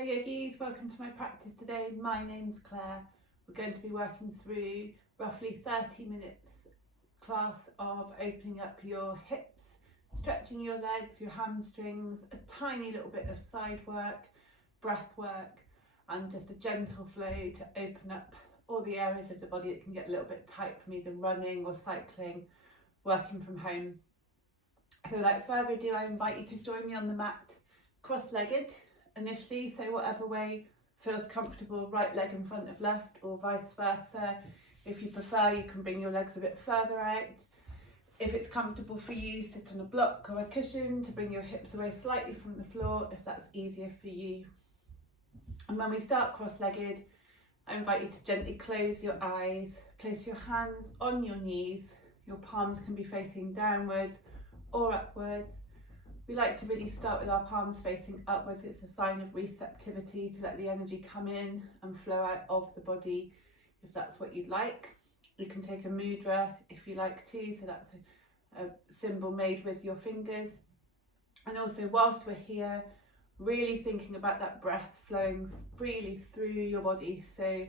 Hi yogis, welcome to my practice today. My name's Claire. We're going to be working through roughly 30 minutes class of opening up your hips, stretching your legs, your hamstrings, a tiny little bit of side work, breath work, and just a gentle flow to open up all the areas of the body that can get a little bit tight from either running or cycling, working from home. So without further ado, I invite you to join me on the mat, cross-legged initially, so whatever way feels comfortable, right leg in front of left or vice versa. If you prefer, you can bring your legs a bit further out. If it's comfortable for you, sit on a block or a cushion to bring your hips away slightly from the floor if that's easier for you. And when we start cross-legged, I invite you to gently close your eyes, place your hands on your knees. Your palms can be facing downwards or upwards. We like to really start with our palms facing upwards. It's a sign of receptivity to let the energy come in and flow out of the body if that's what you'd like. You can take a mudra if you like to, so that's a symbol made with your fingers. And also whilst we're here, really thinking about that breath flowing freely through your body. So you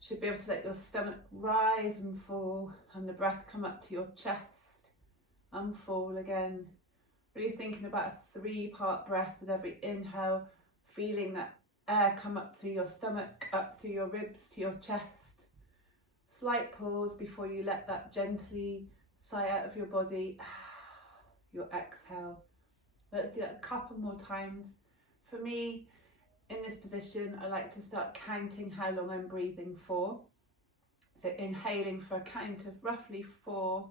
should be able to let your stomach rise and fall and the breath come up to your chest and fall again. Really thinking about a 3-part breath with every inhale, feeling that air come up through your stomach, up through your ribs to your chest. Slight pause before you let that gently sigh out of your body, your exhale. Let's do that a couple more times. For me, in this position, I like to start counting how long I'm breathing for. So inhaling for a count of roughly 4,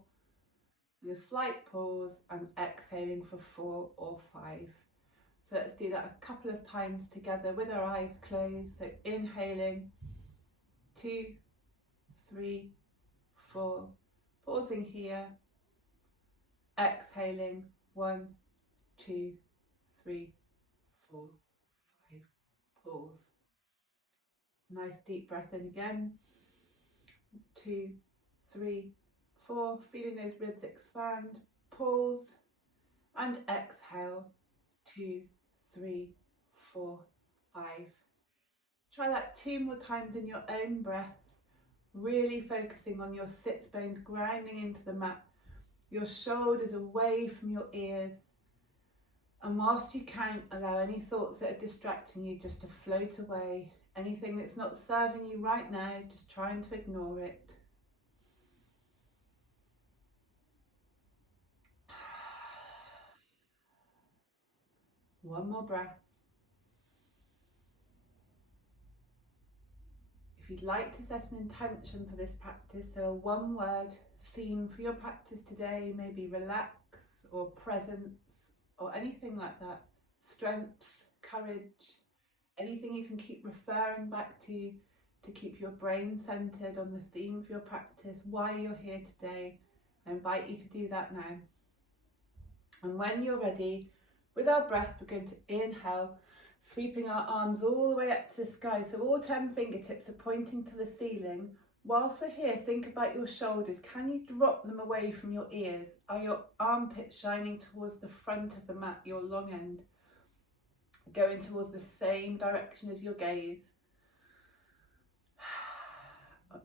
with a slight pause, and exhaling for 4 or 5. So let's do that a couple of times together with our eyes closed. So inhaling, 2, 3, 4, pausing here, exhaling, 1, 2, 3, 4, 5, pause. Nice deep breath in again, 2, 3, 4, feeling those ribs expand, pause and exhale, 2, 3, 4, 5. Try that 2 more times in your own breath, really focusing on your sits bones grounding into the mat, your shoulders away from your ears. And whilst you count, allow any thoughts that are distracting you just to float away. Anything that's not serving you right now, just trying to ignore it. One more breath. If you'd like to set an intention for this practice, so a 1-word theme for your practice today, maybe relax or presence or anything like that, strength, courage, anything you can keep referring back to keep your brain centered on the theme for your practice, why you're here today, I invite you to do that now. And when you're ready, with our breath, we're going to inhale, sweeping our arms all the way up to the sky. So all 10 fingertips are pointing to the ceiling. Whilst we're here, think about your shoulders. Can you drop them away from your ears? Are your armpits shining towards the front of the mat, your long end? Going towards the same direction as your gaze.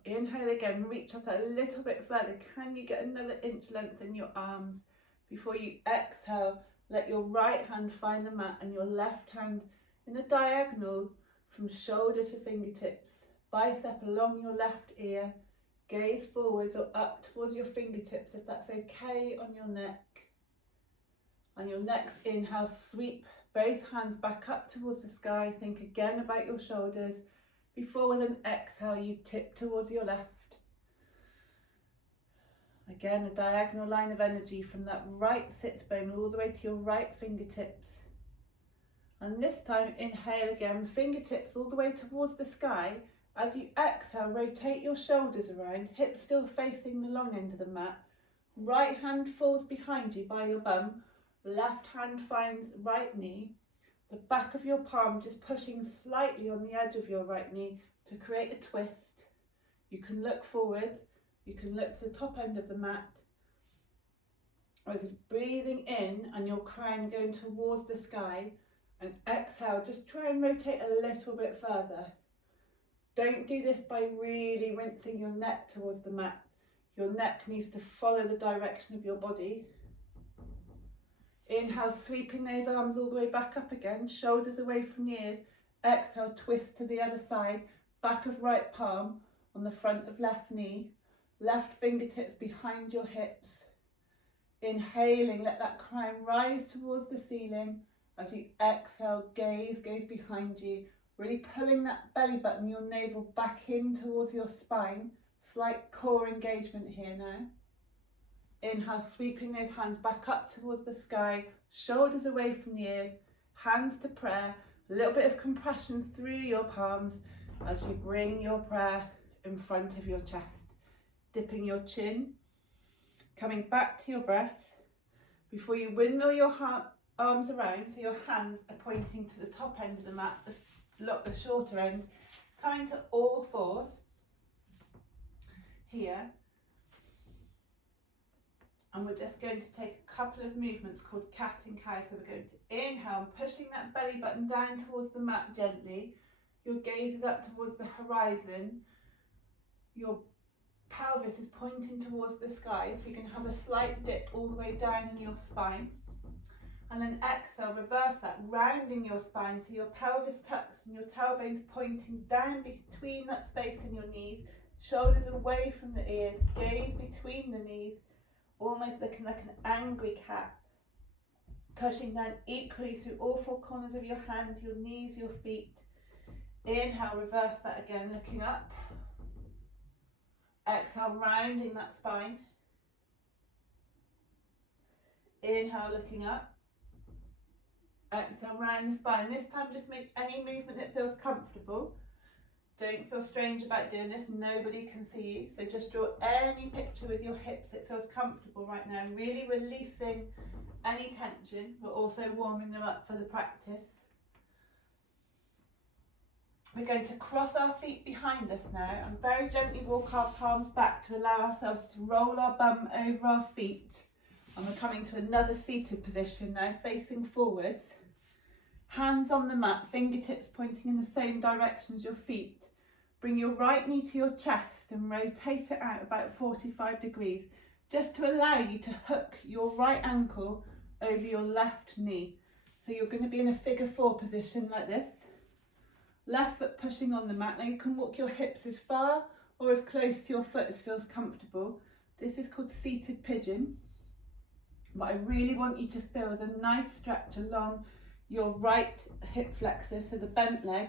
Inhale again, reach up a little bit further. Can you get another inch length in your arms? Before you exhale, let your right hand find the mat and your left hand in a diagonal from shoulder to fingertips. Bicep along your left ear. Gaze forwards or up towards your fingertips if that's okay on your neck. On your next inhale, sweep both hands back up towards the sky. Think again about your shoulders. Before with an exhale, you tip towards your left. Again, a diagonal line of energy from that right sits bone all the way to your right fingertips. And this time, inhale again, fingertips all the way towards the sky. As you exhale, rotate your shoulders around, hips still facing the long end of the mat. Right hand falls behind you by your bum. Left hand finds right knee. The back of your palm just pushing slightly on the edge of your right knee to create a twist. You can look forwards. You can look to the top end of the mat. Or as if breathing in and your crown going towards the sky And exhale, just try and rotate a little bit further. Don't do this by really rinsing your neck towards the mat. Your neck needs to follow the direction of your body. Inhale, sweeping those arms all the way back up again, shoulders away from the ears. Exhale, twist to the other side, back of right palm on the front of left knee, left fingertips behind your hips. Inhaling, let that crown rise towards the ceiling. As you exhale, gaze goes behind you, really pulling that belly button, your navel back in towards your spine. Slight core engagement here now. Inhale, sweeping those hands back up towards the sky, shoulders away from the ears, hands to prayer, a little bit of compression through your palms as you bring your prayer in front of your chest, dipping your chin, coming back to your breath. Before you windmill your arms around, so your hands are pointing to the top end of the mat, the shorter end, coming to all fours here. And we're just going to take a couple of movements called cat and cow. So we're going to inhale, pushing that belly button down towards the mat gently. Your gaze is up towards the horizon. Your pelvis is pointing towards the sky, so you can have a slight dip all the way down in your spine. And then exhale, reverse that, rounding your spine, so your pelvis tucks and your tailbone's pointing down between that space in your knees, shoulders away from the ears, gaze between the knees, almost looking like an angry cat, pushing down equally through all four corners of your hands, your knees, your feet. Inhale, reverse that again, looking up. Exhale, rounding that spine. Inhale, looking up. Exhale, round the spine. This time just make any movement that feels comfortable. Don't feel strange about doing this, nobody can see you. So just draw any picture with your hips that feels comfortable right now, really releasing any tension, but also warming them up for the practice. We're going to cross our feet behind us now and very gently walk our palms back to allow ourselves to roll our bum over our feet. And we're coming to another seated position now, facing forwards. Hands on the mat, fingertips pointing in the same direction as your feet. Bring your right knee to your chest and rotate it out about 45 degrees, just to allow you to hook your right ankle over your left knee. So you're going to be in a figure four position like this. Left foot pushing on the mat. Now you can walk your hips as far or as close to your foot as feels comfortable. This is called seated pigeon. What I really want you to feel is a nice stretch along your right hip flexor, so the bent leg.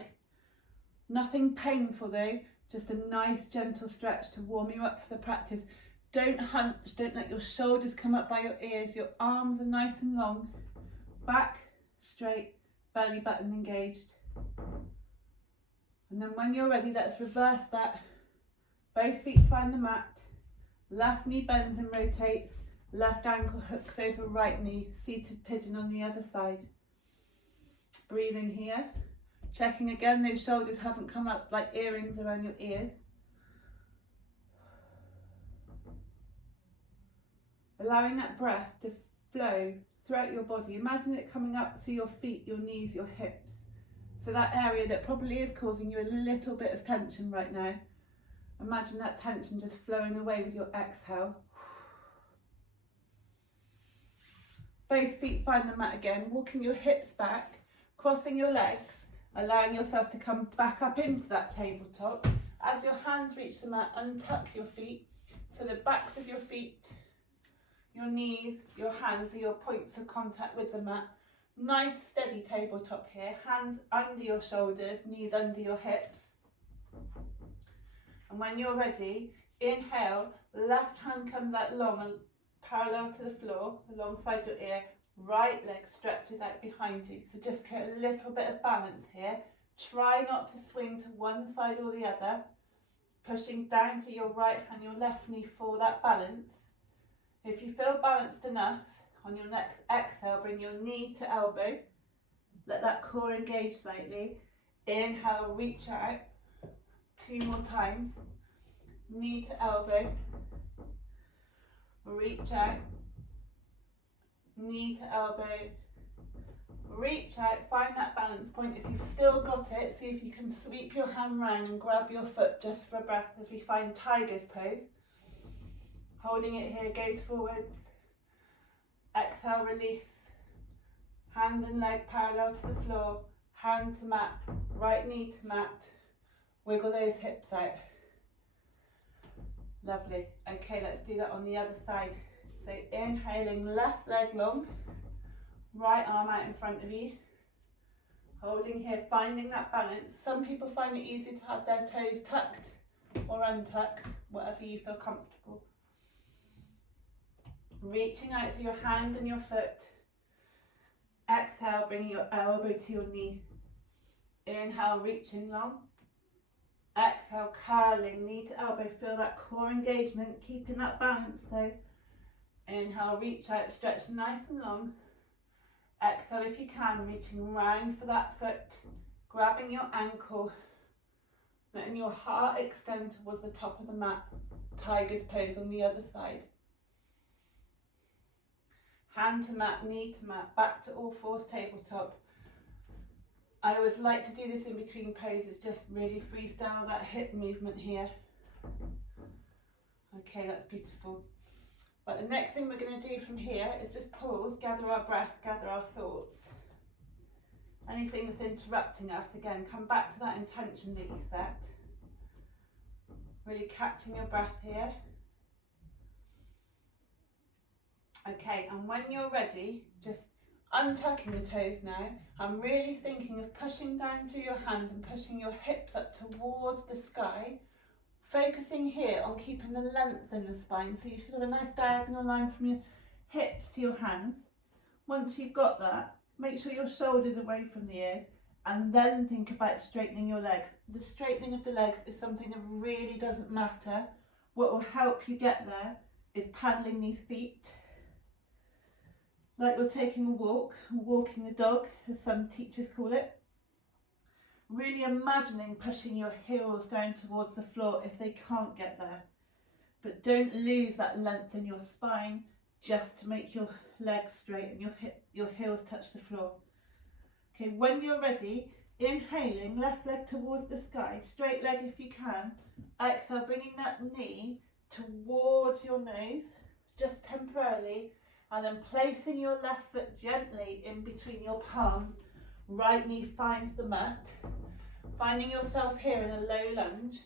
Nothing painful though, just a nice gentle stretch to warm you up for the practice. Don't hunch, don't let your shoulders come up by your ears, your arms are nice and long. Back straight, belly button engaged. And then when you're ready, let's reverse that. Both feet find the mat, left knee bends and rotates, left ankle hooks over right knee, seated pigeon on the other side. Breathing here, checking again those shoulders haven't come up like earrings around your ears. Allowing that breath to flow throughout your body. Imagine it coming up through your feet, your knees, your hips. So that area that probably is causing you a little bit of tension right now. Imagine that tension just flowing away with your exhale. Both feet find the mat again, walking your hips back, crossing your legs, allowing yourself to come back up into that tabletop. As your hands reach the mat, untuck your feet, so the backs of your feet, your knees, your hands are your points of contact with the mat. Nice steady tabletop here, hands under your shoulders, knees under your hips. And when you're ready, inhale, left hand comes out long and parallel to the floor, alongside your ear. Right leg stretches out behind you. So just create a little bit of balance here. Try not to swing to one side or the other. Pushing down through your right hand, your left knee for that balance. If you feel balanced enough, on your next exhale, bring your knee to elbow. Let that core engage slightly. Inhale, reach out. 2 more times. Knee to elbow. Reach out. Knee to elbow. Reach out, find that balance point. If you've still got it, see if you can sweep your hand round and grab your foot just for a breath as we find tiger's pose. Holding it here, gaze forwards. Exhale, release. Hand and leg parallel to the floor. Hand to mat, right knee to mat. Wiggle those hips out. Lovely. Okay, let's do that on the other side. So inhaling, left leg long. Right arm out in front of you. Holding here, finding that balance. Some people find it easy to have their toes tucked or untucked, whatever you feel comfortable. Reaching out through your hand and your foot. Exhale, bringing your elbow to your knee. Inhale, reaching long. Exhale, curling, knee to elbow. Feel that core engagement, keeping that balance though. Inhale, reach out, stretch nice and long. Exhale if you can, reaching round for that foot, grabbing your ankle, letting your heart extend towards the top of the mat. Tiger's pose on the other side. Hand to mat, knee to mat, back to all fours, tabletop. I always like to do this in between poses, just really freestyle that hip movement here. Okay, that's beautiful. But the next thing we're going to do from here is just pause, gather our breath, gather our thoughts. Anything that's interrupting us, again, come back to that intention that you set. Really catching your breath here. Okay, and when you're ready, just untucking the toes now. I'm really thinking of pushing down through your hands and pushing your hips up towards the sky. Focusing here on keeping the length in the spine, so you should have a nice diagonal line from your hips to your hands. Once you've got that, make sure your shoulders are away from the ears, and then think about straightening your legs. The straightening of the legs is something that really doesn't matter. What will help you get there is paddling these feet, like you're taking a walk, walking the dog, as some teachers call it. Really imagining pushing your heels down towards the floor if they can't get there. But don't lose that length in your spine just to make your legs straight and your heels touch the floor. Okay, when you're ready, inhaling, left leg towards the sky, straight leg if you can. Exhale, bringing that knee towards your nose, just temporarily, and then placing your left foot gently in between your palms. Right knee finds the mat. Finding yourself here in a low lunge.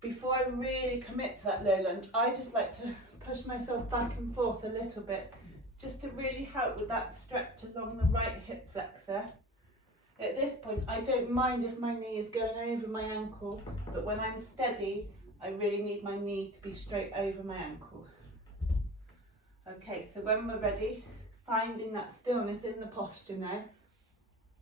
Before I really commit to that low lunge, I just like to push myself back and forth a little bit, just to really help with that stretch along the right hip flexor. At this point, I don't mind if my knee is going over my ankle, but when I'm steady, I really need my knee to be straight over my ankle. Okay, so when we're ready, finding that stillness in the posture now.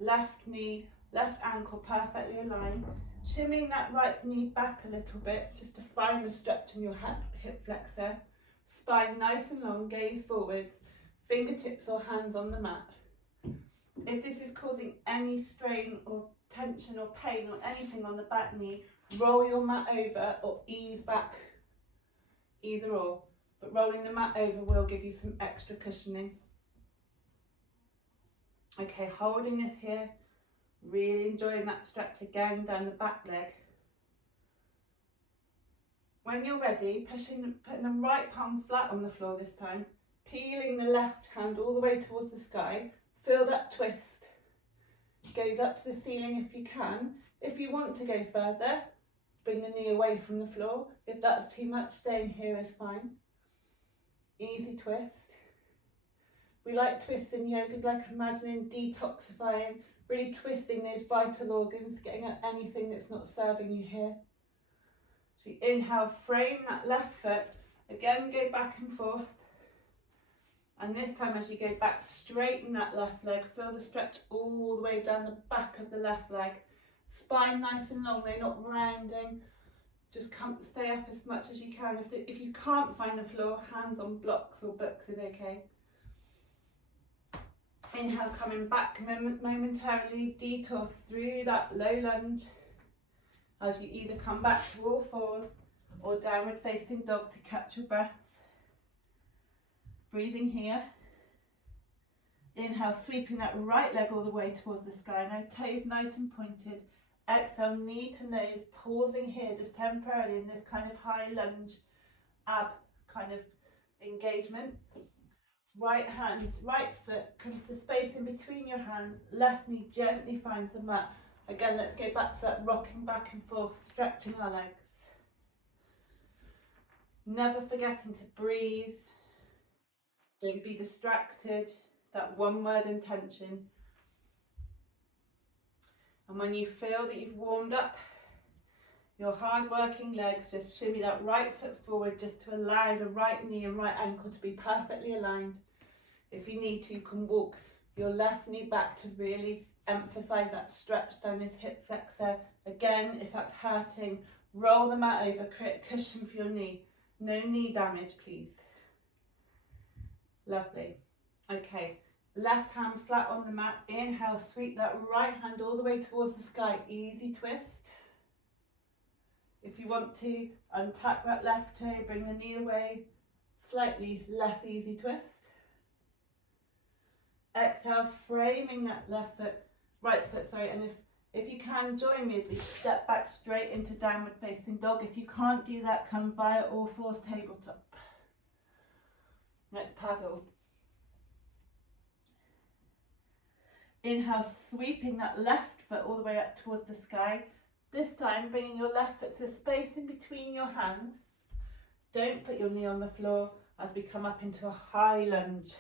Left knee, left ankle perfectly aligned. Shimmying that right knee back a little bit, just to find the stretch in your hip flexor. Spine nice and long, gaze forwards, fingertips or hands on the mat. If this is causing any strain or tension or pain or anything on the back knee, roll your mat over or ease back, either or. But rolling the mat over will give you some extra cushioning. Okay, holding this here, really enjoying that stretch again down the back leg. When you're ready, putting the right palm flat on the floor this time, peeling the left hand all the way towards the sky. Feel that twist. Gaze up to the ceiling if you can. If you want to go further, bring the knee away from the floor. If that's too much, staying here is fine. Easy twist. We like twists in yoga, like imagining detoxifying, really twisting those vital organs, getting at anything that's not serving you here. So you inhale, frame that left foot, again go back and forth. And this time as you go back, straighten that left leg, feel the stretch all the way down the back of the left leg. Spine nice and long, they're not rounding. Just stay up as much as you can. If you can't find the floor, hands on blocks or books is okay. Inhale, coming back momentarily, detour through that low lunge as you either come back to all fours or downward facing dog to catch your breath. Breathing here. Inhale, sweeping that right leg all the way towards the sky. Now toes nice and pointed. Exhale, knee to nose, pausing here just temporarily in this kind of high lunge, ab kind of engagement. Right hand, right foot comes to space in between your hands. Left knee gently finds the mat. Again, let's go back to that rocking back and forth, stretching our legs. Never forgetting to breathe. Don't be distracted. That one word intention. And when you feel that you've warmed up your hard working legs, just shimmy that right foot forward just to allow the right knee and right ankle to be perfectly aligned. If you need to, you can walk your left knee back to really emphasize that stretch down this hip flexor. Again, if that's hurting, roll the mat over, create a cushion for your knee. No knee damage, please. Lovely. Okay, left hand flat on the mat. Inhale, sweep that right hand all the way towards the sky. Easy twist. If you want to, untuck that left toe, bring the knee away. Slightly less easy twist. Exhale, framing that right foot, and if you can, join me as we step back straight into downward facing dog. If you can't do that, come via all fours tabletop. Let's paddle. Inhale, sweeping that left foot all the way up towards the sky. This time, bringing your left foot to space in between your hands. Don't put your knee on the floor as we come up into a high lunge.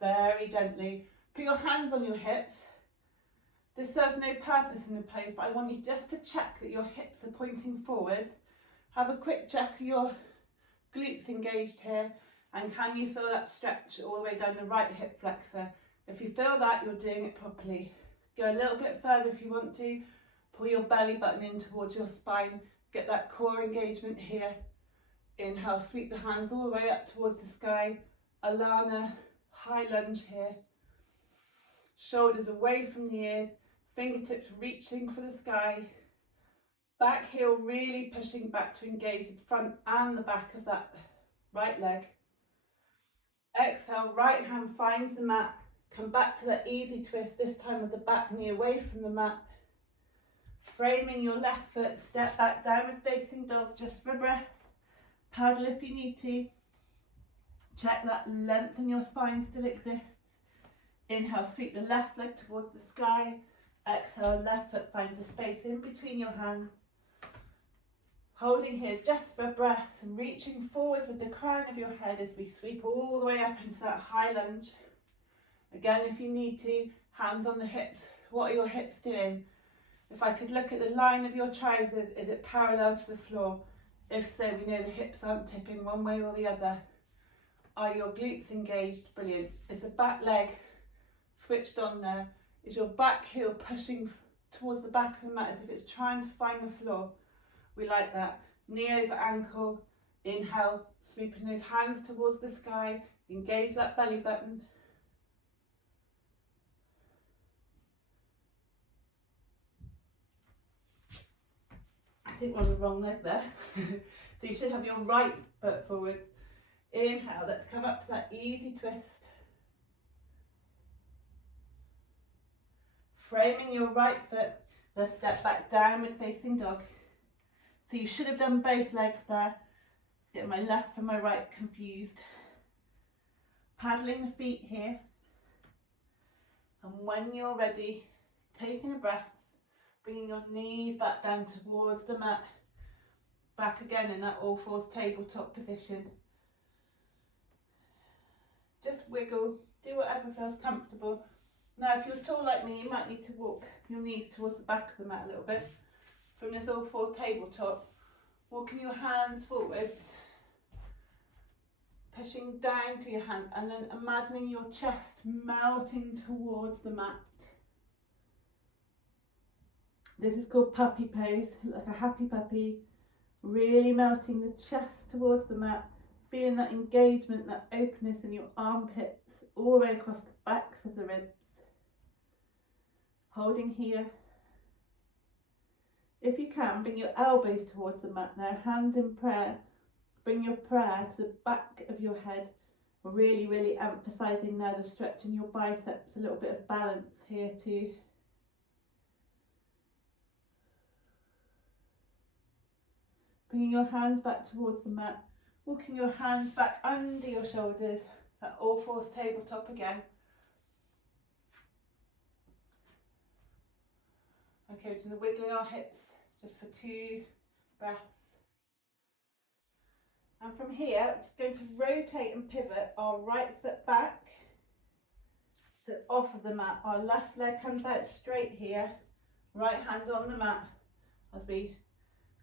Very gently. Put your hands on your hips. This serves no purpose in the pose, but I want you just to check that your hips are pointing forwards. Have a quick check of your glutes engaged here, and can you feel that stretch all the way down the right hip flexor? If you feel that, you're doing it properly. Go a little bit further if you want to. Pull your belly button in towards your spine. Get that core engagement here. Inhale, sweep the hands all the way up towards the sky. Alana, high lunge here. Shoulders away from the ears. Fingertips reaching for the sky. Back heel really pushing back to engage the front and the back of that right leg. Exhale, right hand finds the mat. Come back to that easy twist, this time with the back knee away from the mat. Framing your left foot, step back, downward facing dog, just for a breath. Paddle if you need to. Check that length in your spine still exists. Inhale, sweep the left leg towards the sky. Exhale, left foot finds a space in between your hands. Holding here just for a breath and reaching forwards with the crown of your head as we sweep all the way up into that high lunge. Again, if you need to, hands on the hips. What are your hips doing? If I could look at the line of your trousers, is it parallel to the floor? If so, we know the hips aren't tipping one way or the other. Are your glutes engaged? Brilliant. Is the back leg switched on there? Is your back heel pushing towards the back of the mat as if it's trying to find the floor? We like that. Knee over ankle. Inhale, sweeping those hands towards the sky. Engage that belly button. I think we're on the wrong leg there. So you should have your right foot forwards. Inhale, let's come up to that easy twist. Framing your right foot, let's step back, downward facing dog. So you should have done both legs there. Let's get my left and my right confused. Paddling the feet here. And when you're ready, taking a breath, bringing your knees back down towards the mat. Back again in that all fours tabletop position. Just wiggle, do whatever feels comfortable. Now if you're tall like me, you might need to walk your knees towards the back of the mat a little bit. From this all fours tabletop, walking your hands forwards, pushing down through your hand, and then imagining your chest melting towards the mat. This is called puppy pose, like a happy puppy, really melting the chest towards the mat, feeling that engagement, that openness in your armpits, all the way across the backs of the ribs. Holding here. If you can, bring your elbows towards the mat now, hands in prayer. Bring your prayer to the back of your head We're really emphasising there the stretch in your biceps, a little bit of balance here too. Bringing your hands back towards the mat, walking your hands back under your shoulders, that all fours tabletop again. Okay, so wiggling our hips just for 2 breaths. And from here, we're just going to rotate and pivot our right foot back. So it's off of the mat. Our left leg comes out straight here, right hand on the mat as we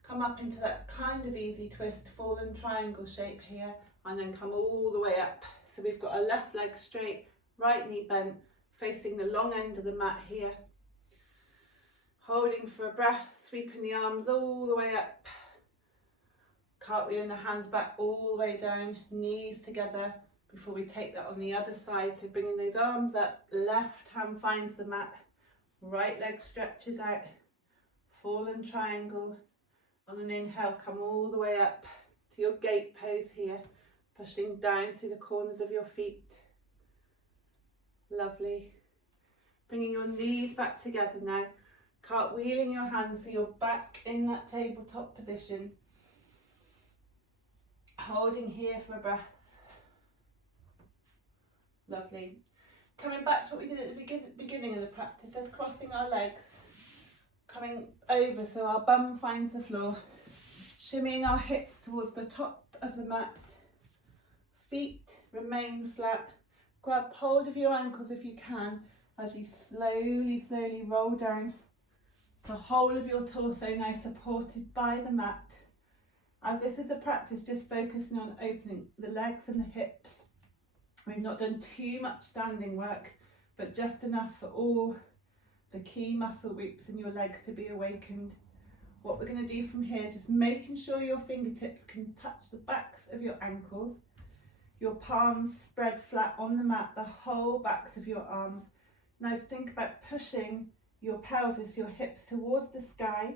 come up into that kind of easy twist, fallen triangle shape here, and then come all the way up. So we've got our left leg straight, right knee bent, facing the long end of the mat here. Holding for a breath, sweeping the arms all the way up. Cartwheeling the hands back all the way down, knees together before we take that on the other side. So bringing those arms up, left hand finds the mat, right leg stretches out, fallen triangle. On an inhale, come all the way up to your gate pose here, pushing down through the corners of your feet. Lovely. Bringing your knees back together now, cartwheeling your hands so you're back in that tabletop position. Holding here for a breath. Lovely. Coming back to what we did at the beginning of the practice, just crossing our legs, coming over so our bum finds the floor, shimmying our hips towards the top of the mat, feet remain flat, grab hold of your ankles if you can as you slowly roll down, the whole of your torso now supported by the mat. As this is a practice just focusing on opening the legs and the hips. We've not done too much standing work, but just enough for all the key muscle groups in your legs to be awakened. What we're going to do from here, just making sure your fingertips can touch the backs of your ankles, your palms spread flat on the mat, the whole backs of your arms. Now think about pushing your pelvis, your hips towards the sky.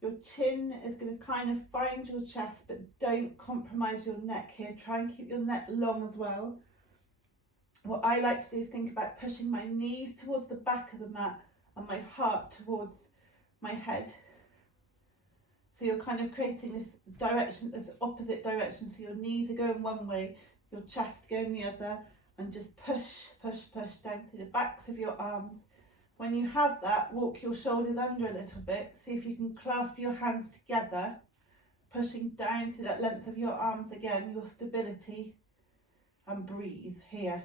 Your chin is going to kind of find your chest, but don't compromise your neck here. Try and keep your neck long as well. What I like to do is think about pushing my knees towards the back of the mat and my heart towards my head. So you're kind of creating this direction, this opposite direction. So your knees are going one way, your chest going the other, and just push down through the backs of your arms. When you have that, walk your shoulders under a little bit. See if you can clasp your hands together, pushing down through that length of your arms again, your stability, and breathe here.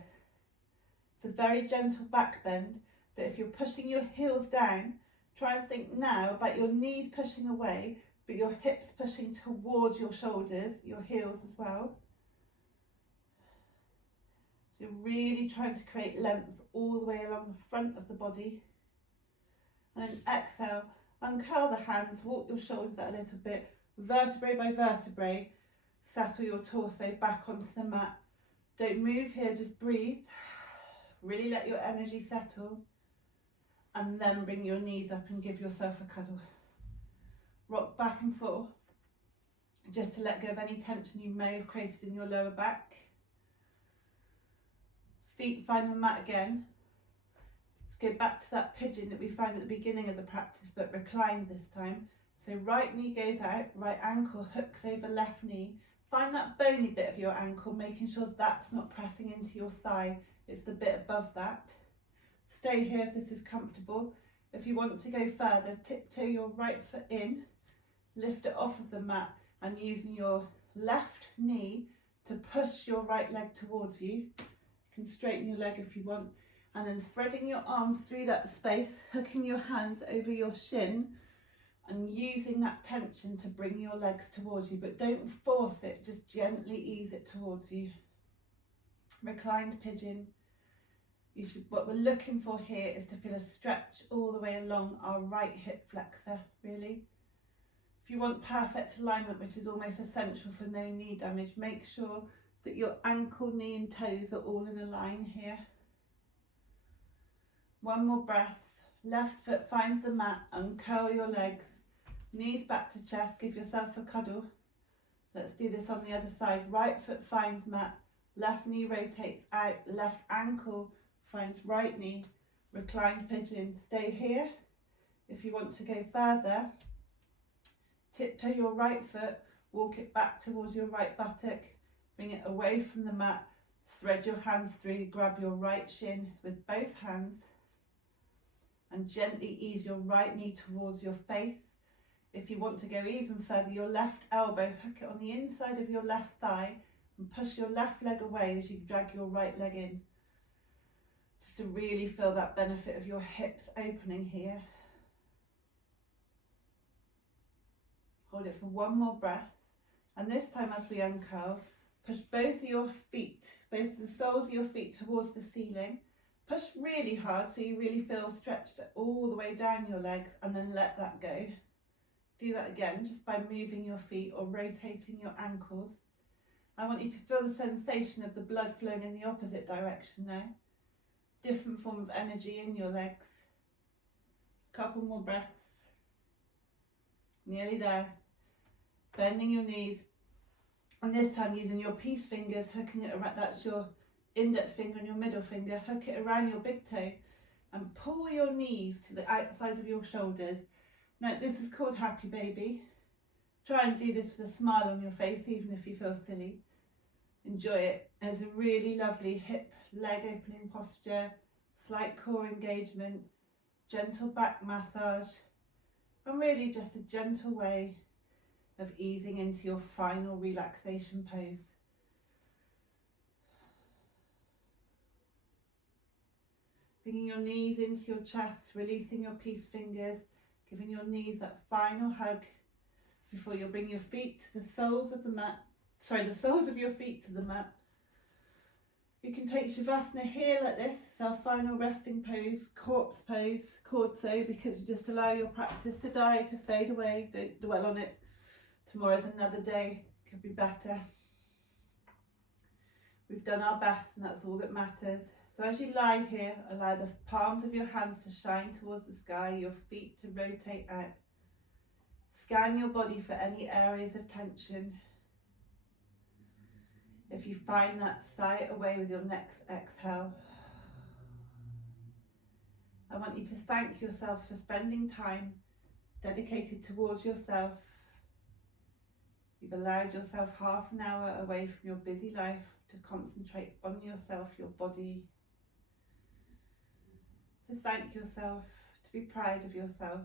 It's a very gentle back bend, but if you're pushing your heels down, try and think now about your knees pushing away, but your hips pushing towards your shoulders, your heels as well. So you're really trying to create length all the way along the front of the body. And then exhale, uncurl the hands, walk your shoulders out a little bit, vertebrae by vertebrae, settle your torso back onto the mat. Don't move here, just breathe. Really let your energy settle. And then bring your knees up and give yourself a cuddle. Rock back and forth, just to let go of any tension you may have created in your lower back. Feet find the mat again. Let's go back to that pigeon that we found at the beginning of the practice, but reclined this time. So right knee goes out, right ankle hooks over left knee. Find that bony bit of your ankle, making sure that's not pressing into your thigh. It's the bit above that. Stay here if this is comfortable. If you want to go further, tiptoe your right foot in, lift it off of the mat, and using your left knee to push your right leg towards you. You can straighten your leg if you want, and then threading your arms through that space, hooking your hands over your shin and using that tension to bring your legs towards you, but don't force it, just gently ease it towards you. Reclined pigeon. What we're looking for here is to feel a stretch all the way along our right hip flexor, really. If you want perfect alignment, which is almost essential for no knee damage, make sure that your ankle, knee and toes are all in a line here. One more breath. Left foot finds the mat, uncurl your legs. Knees back to chest, give yourself a cuddle. Let's do this on the other side. Right foot finds mat, left knee rotates out, left ankle finds right knee, reclined pigeon. Stay here. If you want to go further, tiptoe your right foot, walk it back towards your right buttock, bring it away from the mat, thread your hands through, grab your right shin with both hands and gently ease your right knee towards your face. If you want to go even further, your left elbow, hook it on the inside of your left thigh and push your left leg away as you drag your right leg in. Just to really feel that benefit of your hips opening here. Hold it for one more breath. And this time as we uncurl, push both of your feet, both of the soles of your feet towards the ceiling. Push really hard so you really feel stretched all the way down your legs, and then let that go. Do that again just by moving your feet or rotating your ankles. I want you to feel the sensation of the blood flowing in the opposite direction now. Different form of energy in your legs. Couple more breaths. Nearly there. Bending your knees. And this time using your peace fingers, hooking it around, that's your index finger and your middle finger, hook it around your big toe and pull your knees to the outsides of your shoulders. Now this is called happy baby. Try and do this with a smile on your face, even if you feel silly. Enjoy it. There's a really lovely hip leg opening posture, slight core engagement, gentle back massage, and really just a gentle way of easing into your final relaxation pose. Bringing your knees into your chest, releasing your peace fingers, giving your knees that final hug before you bring your feet to the soles of the mat. The soles of your feet to the mat. You can take Shavasana here like this, our final resting pose, corpse pose, Corso, because you just allow your practice to die, to fade away. Don't dwell on it. Tomorrow's another day, could be better. We've done our best and that's all that matters. So as you lie here, allow the palms of your hands to shine towards the sky, your feet to rotate out. Scan your body for any areas of tension. If you find that, sigh it away with your next exhale. I want you to thank yourself for spending time dedicated towards yourself. You've allowed yourself half an hour away from your busy life to concentrate on yourself, your body. To thank yourself, to be proud of yourself.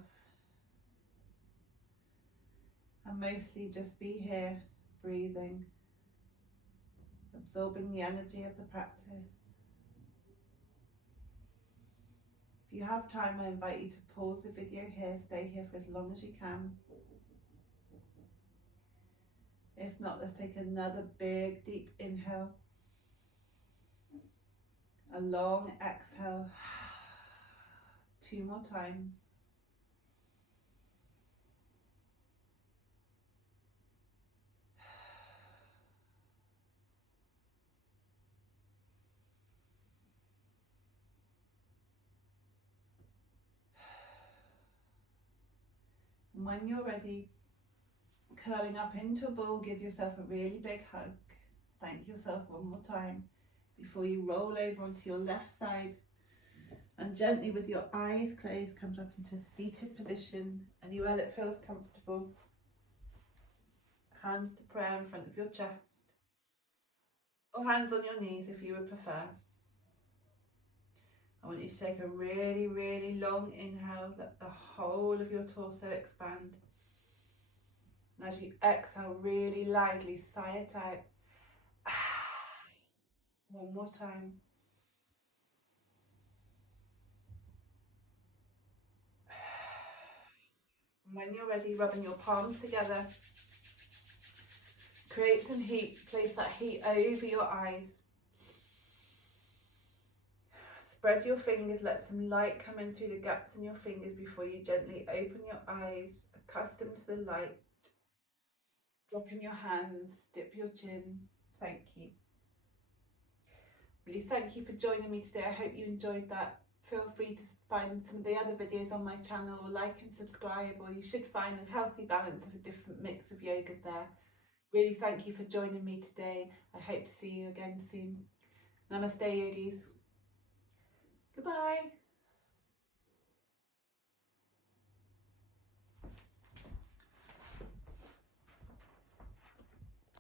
And mostly just be here, breathing, absorbing the energy of the practice. If you have time, I invite you to pause the video here, stay here for as long as you can. If not, let's take another big deep inhale. A long exhale. 2 more times. And when you're ready, curling up into a ball, give yourself a really big hug. Thank yourself one more time before you roll over onto your left side and gently with your eyes closed comes up into a seated position, anywhere that feels comfortable. Hands to prayer in front of your chest or hands on your knees if you would prefer. I want you to take a really, really long inhale, let the whole of your torso expand. And as you exhale, really loudly sigh it out. One more time. And when you're ready, rubbing your palms together, create some heat, place that heat over your eyes. Spread your fingers, let some light come in through the gaps in your fingers before you gently open your eyes, accustomed to the light. Drop in your hands, dip your chin. Thank you. Really thank you for joining me today. I hope you enjoyed that. Feel free to find some of the other videos on my channel, like and subscribe, or you should find a healthy balance of a different mix of yogas there. really thank you for joining me today. I hope to see you again soon. Namaste, yogis. Goodbye.